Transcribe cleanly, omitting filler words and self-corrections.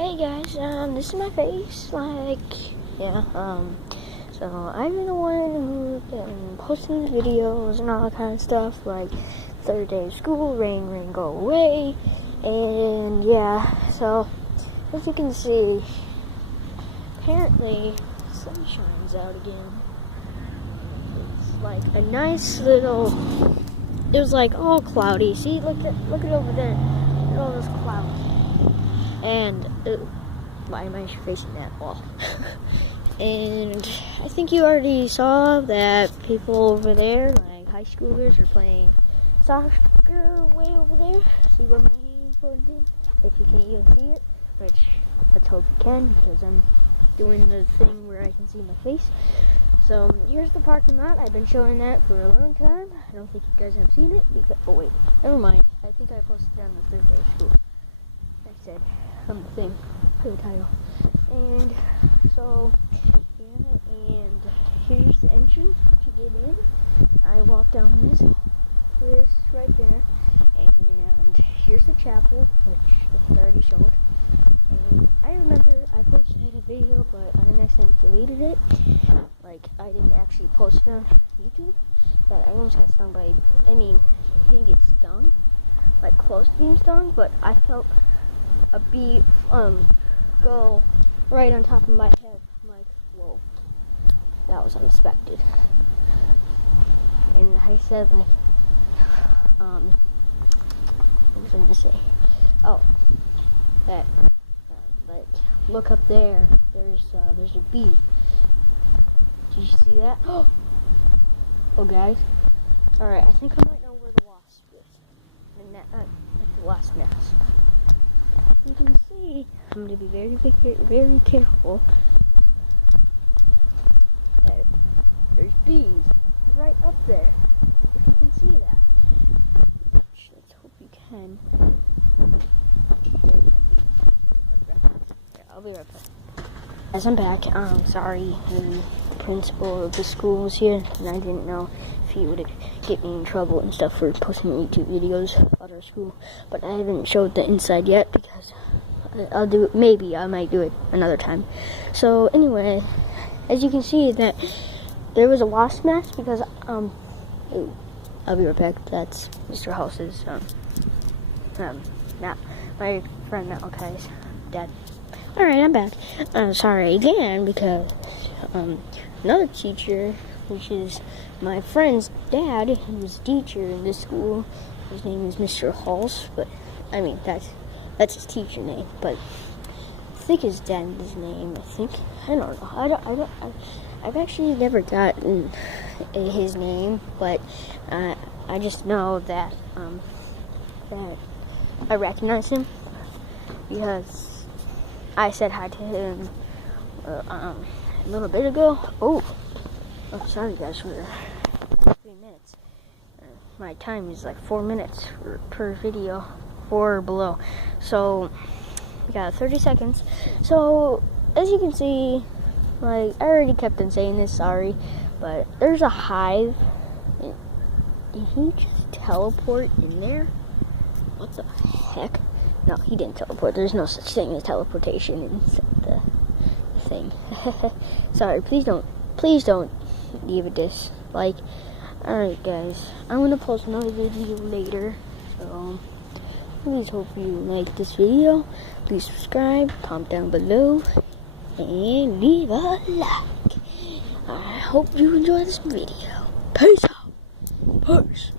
Hey guys, this is my face, so I've been the one who's been posting the videos and all that kind of stuff, like, third day of school, rain, go away, and so, as you can see, apparently, sunshine's out again. It's like a nice little, it was like all cloudy, see, look at over there, look at all those clouds. And why am I facing that wall? And I think you already saw that people over there, like high schoolers, are playing soccer way over there. See where my hand's pointing? If you can't even see it, which let's hope you can, because I'm doing the thing where I can see my face. So here's the parking lot. I've been showing that for a long time. I don't think you guys have seen it. Oh wait, never mind. I think I posted it on the third day of school. The thing for the title. And so and here's the entrance to get in. I walk down this right there, and here's the chapel, which I already showed. And I remember I posted a video, but I accidentally deleted it. Like, I didn't actually post it on YouTube. That I almost got stung by, I didn't get stung, like close to being stung, but I felt a bee go right on top of my head. I'm like, whoa, that was unexpected. And I said, like, what was I gonna say? Oh, that, like, look up there. There's a bee. Did you see that? Oh, guys. All right, I think I might know where the wasp is. I mean, not the wasp nest. You can see, I'm going to be very careful. There's bees right up there, if you can see that. Let's hope you can. Okay, I'll be right back. Guys, I'm back. Sorry, the principal of the school was here, and I didn't know if he would get me in trouble and stuff for posting YouTube videos about our school, but I haven't showed the inside yet because I'll do it, maybe I might do it another time. So anyway, as you can see that there was a wasp nest because ooh, I'll be right back. That's Mr. House's my friend Malachi's dad. Alright, I'm back. Sorry again because another teacher, which is my friend's dad, who's a teacher in this school. His name is Mr. Halls, but I mean that's his teacher name. But I think his dad's name. I don't know. I've actually never gotten his name, but I just know that that I recognize him because I said hi to him a little bit ago. Oh, sorry guys for 3 minutes. My time is like 4 minutes per video, 4 or below. So, yeah, 30 seconds. So, as you can see, like, I already kept on saying this, sorry, but there's a hive. Did he just teleport in there? What the heck? No, he didn't teleport. There's no such thing as teleportation in the thing. Sorry, please don't leave a dislike. Alright guys, I'm gonna post another video later, so please hope you like this video. Please subscribe, comment down below, and leave a like. I hope you enjoy this video. Peace out. Peace.